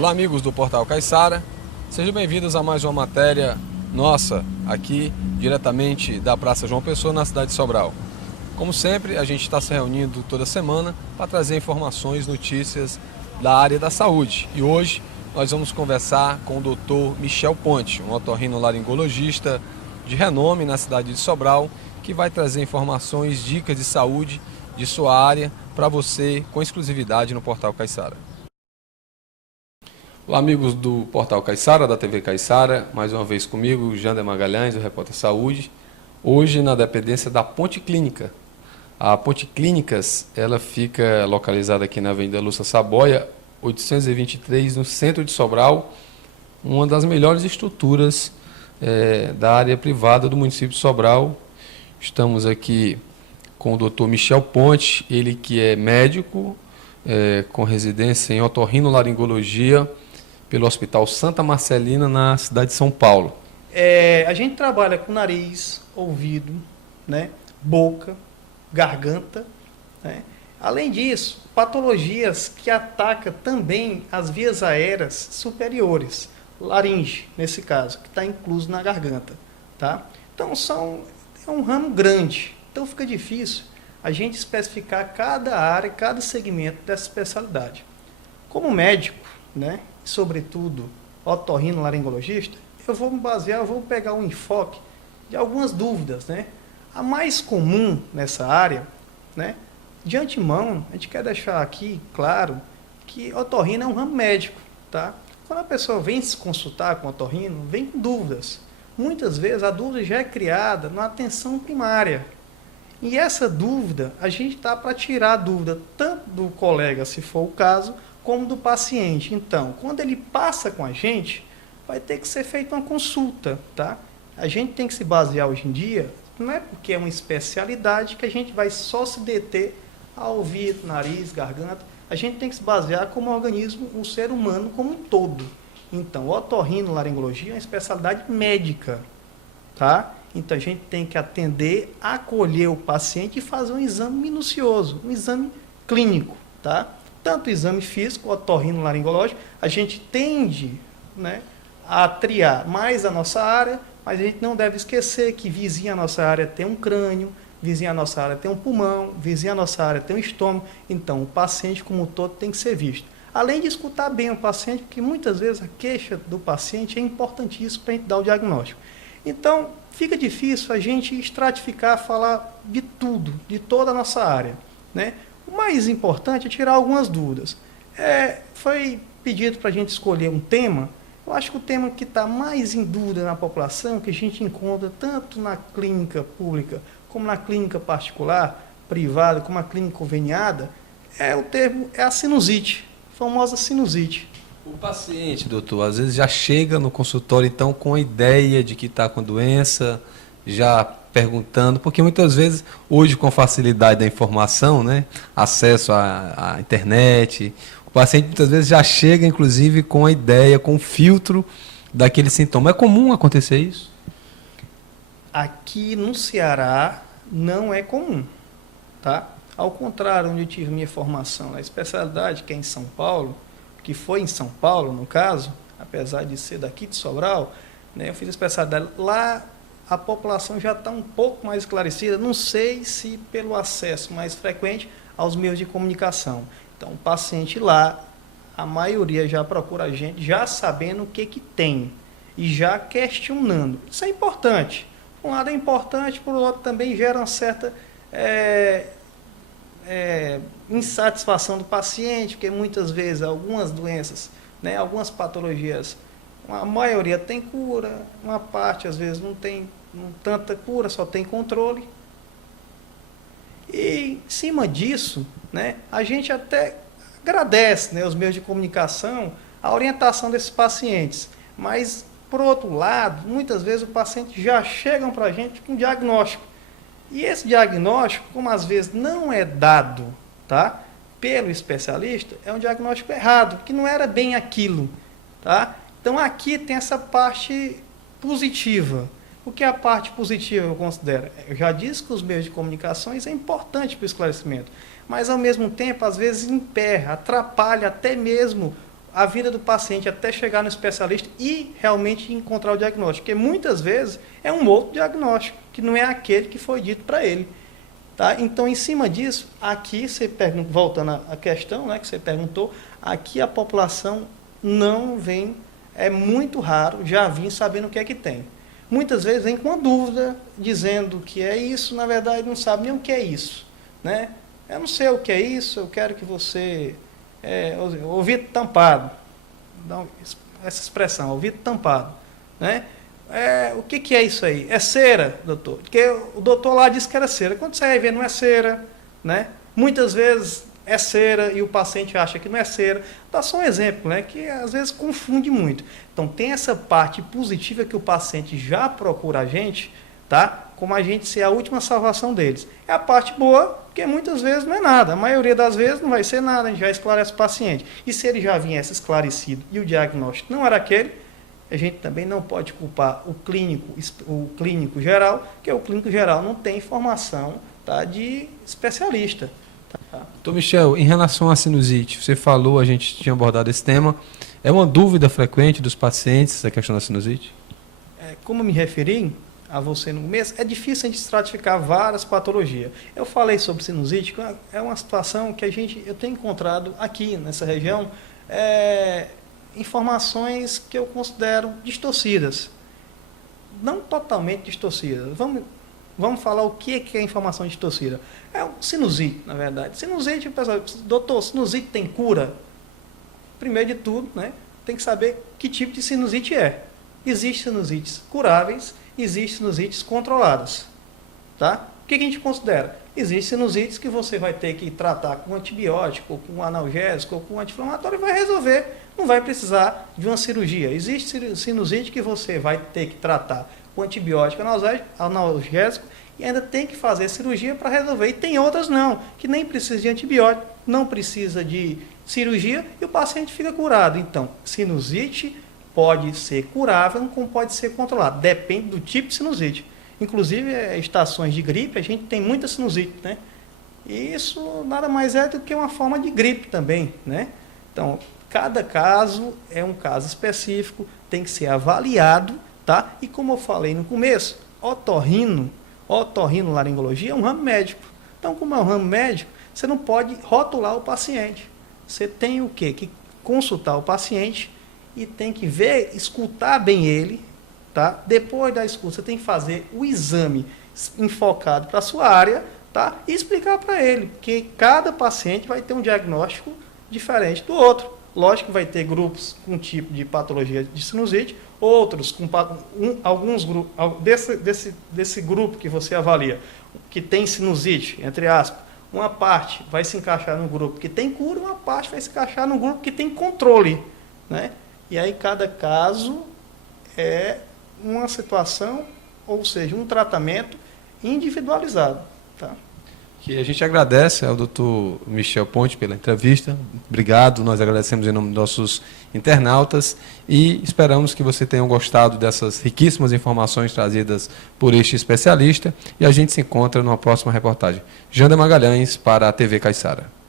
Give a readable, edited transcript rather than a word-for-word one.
Olá, amigos do Portal Caiçara, sejam bem-vindos a mais uma matéria nossa aqui diretamente da Praça João Pessoa, na cidade de Sobral. Como sempre, a gente está se reunindo toda semana para trazer informações, notícias da área da saúde. E hoje nós vamos conversar com o Dr. Michel Ponte, um otorrinolaringologista de renome na cidade de Sobral, que vai trazer informações, dicas de saúde de sua área para você com exclusividade no Portal Caiçara. Olá, amigos do Portal Caiçara, da TV Caiçara, mais uma vez comigo, Jander Magalhães, o repórter Saúde, hoje na dependência da Ponte Clínica. A Ponte Clínicas, ela fica localizada aqui na Avenida Lúcia Saboia, 823, no centro de Sobral, uma das melhores estruturas da área privada do município de Sobral. Estamos aqui com o Dr. Michel Ponte, ele que é médico, com residência em otorrinolaringologia, pelo Hospital Santa Marcelina, na cidade de São Paulo. A gente trabalha com nariz, ouvido, né, boca, garganta, né? Além disso, patologias que atacam também as vias aéreas superiores, laringe, nesse caso, que está incluso na garganta. Tá? Então, é um ramo grande, então fica difícil a gente especificar cada área, cada segmento dessa especialidade. Como médico, né, sobretudo otorrinolaringologista, eu vou pegar um enfoque de algumas dúvidas, né? A mais comum nessa área, né? De antemão, a gente quer deixar aqui claro que otorrino é um ramo médico, tá? Quando a pessoa vem se consultar com otorrino, vem com dúvidas. Muitas vezes a dúvida já é criada na atenção primária. E essa dúvida, a gente está para tirar a dúvida tanto do colega, se for o caso, como do paciente. Então, quando ele passa com a gente, vai ter que ser feita uma consulta, tá? A gente tem que se basear hoje em dia, não é porque é uma especialidade que a gente vai só se deter a ouvido, nariz, garganta. A gente tem que se basear como organismo, um ser humano como um todo. Então, otorrinolaringologia é uma especialidade médica, tá? Então, a gente tem que atender, acolher o paciente e fazer um exame minucioso, um exame clínico, tá? Tanto o exame físico, otorrinolaringológico, a gente tende, né, a triar mais a nossa área, mas a gente não deve esquecer que vizinha a nossa área tem um crânio, vizinha a nossa área tem um pulmão, vizinha a nossa área tem um estômago. Então, o paciente como um todo tem que ser visto. Além de escutar bem o paciente, porque muitas vezes a queixa do paciente é importantíssima para a gente dar o diagnóstico. Então, fica difícil a gente estratificar, falar de tudo, de toda a nossa área, né? O mais importante é tirar algumas dúvidas. Foi pedido para a gente escolher um tema. Eu acho que o tema que está mais em dúvida na população, que a gente encontra tanto na clínica pública, como na clínica particular, privada, como na clínica conveniada, é a sinusite, a famosa sinusite. O paciente, doutor, às vezes já chega no consultório, então, com a ideia de que está com doença, já perguntando, porque muitas vezes, hoje, com a facilidade da informação, né, acesso à internet, o paciente muitas vezes já chega, inclusive, com a ideia, com o filtro daquele sintoma. É comum acontecer isso? Aqui no Ceará não é comum, tá? Ao contrário, onde eu tive minha formação na especialidade, que é em São Paulo, que foi em São Paulo, no caso, apesar de ser daqui de Sobral, né, eu fiz a especialidade lá. A população já está um pouco mais esclarecida, não sei se pelo acesso mais frequente aos meios de comunicação. Então, o paciente lá, a maioria já procura a gente, já sabendo o que tem e já questionando. Isso é importante. Por um lado é importante, por outro também gera uma certa insatisfação do paciente, porque muitas vezes algumas doenças, né, algumas patologias, a maioria tem cura, uma parte às vezes não tem tanta cura, só tem controle. E em cima disso, né, a gente até agradece, né, os meios de comunicação, a orientação desses pacientes. Mas, por outro lado, muitas vezes o paciente já chegam para a gente com diagnóstico. E esse diagnóstico, como às vezes não é dado, tá, pelo especialista, é um diagnóstico errado, que não era bem aquilo. Tá? Então, aqui tem essa parte positiva. O que é a parte positiva, eu considero? Eu já disse que os meios de comunicação é importante para o esclarecimento, mas, ao mesmo tempo, às vezes emperra, atrapalha até mesmo a vida do paciente até chegar no especialista e realmente encontrar o diagnóstico. Porque muitas vezes é um outro diagnóstico, que não é aquele que foi dito para ele. Tá? Então, em cima disso, aqui, voltando à questão, né, que você perguntou, aqui a população não vem, é muito raro, já vim sabendo o que é que tem. Muitas vezes vem com uma dúvida, dizendo que é isso, na verdade não sabe nem o que é isso. Né? Eu não sei o que é isso, eu quero que você... ouvido tampado, essa expressão, ouvido tampado, né? O que é isso aí? É cera, doutor? Porque o doutor lá disse que era cera. Quando você vai ver, não é cera, né? Muitas vezes é cera e o paciente acha que não é cera. Dá só um exemplo, né? Que às vezes confunde muito. Então tem essa parte positiva que o paciente já procura a gente, tá? Como a gente ser a última salvação deles. É a parte boa, porque muitas vezes não é nada. A maioria das vezes não vai ser nada, a gente já esclarece o paciente. E se ele já viesse esclarecido e o diagnóstico não era aquele, a gente também não pode culpar o clínico geral, porque o clínico geral não tem informação, tá, de especialista. Tá? Doutor Michel, em relação à sinusite, você falou, a gente tinha abordado esse tema, é uma dúvida frequente dos pacientes a questão da sinusite? Como eu me referi a você no começo, é difícil a gente estratificar várias patologias. Eu falei sobre sinusite, é uma situação que eu tenho encontrado aqui nessa região, informações que eu considero distorcidas. Não totalmente distorcidas. Vamos falar o que é informação distorcida. É o sinusite, na verdade. Sinusite, o pessoal, doutor, sinusite tem cura? Primeiro de tudo, né, tem que saber que tipo de sinusite é. Existem sinusites curáveis, existem sinusites controladas. Tá? O que a gente considera? Existem sinusites que você vai ter que tratar com antibiótico, ou com analgésico, ou com anti-inflamatório e vai resolver. Não vai precisar de uma cirurgia. Existe sinusite que você vai ter que tratar com antibiótico, analgésico e ainda tem que fazer cirurgia para resolver. E tem outras não, que nem precisa de antibiótico, não precisa de cirurgia e o paciente fica curado. Então, sinusite pode ser curável, como pode ser controlado. Depende do tipo de sinusite. Inclusive, estações de gripe, a gente tem muita sinusite, né? E isso nada mais é do que uma forma de gripe também, né? Então, cada caso é um caso específico, tem que ser avaliado, tá? E como eu falei no começo, otorrinolaringologia é um ramo médico. Então, como é um ramo médico, você não pode rotular o paciente. Você tem o quê? Que consultar o paciente e tem que ver, escutar bem ele, tá? Depois da escuta, você tem que fazer o exame enfocado para a sua área, tá? E explicar para ele que cada paciente vai ter um diagnóstico diferente do outro. Lógico que vai ter grupos com tipo de patologia de sinusite, outros com alguns grupos, desse grupo que você avalia, que tem sinusite, entre aspas, uma parte vai se encaixar no grupo que tem cura, uma parte vai se encaixar no grupo que tem controle, né? E aí cada caso é uma situação, ou seja, um tratamento individualizado, tá? Que a gente agradece ao Dr. Michel Ponte pela entrevista. Obrigado, nós agradecemos em nome dos nossos internautas e esperamos que você tenha gostado dessas riquíssimas informações trazidas por este especialista e a gente se encontra numa próxima reportagem. Jander Magalhães para a TV Caiçara.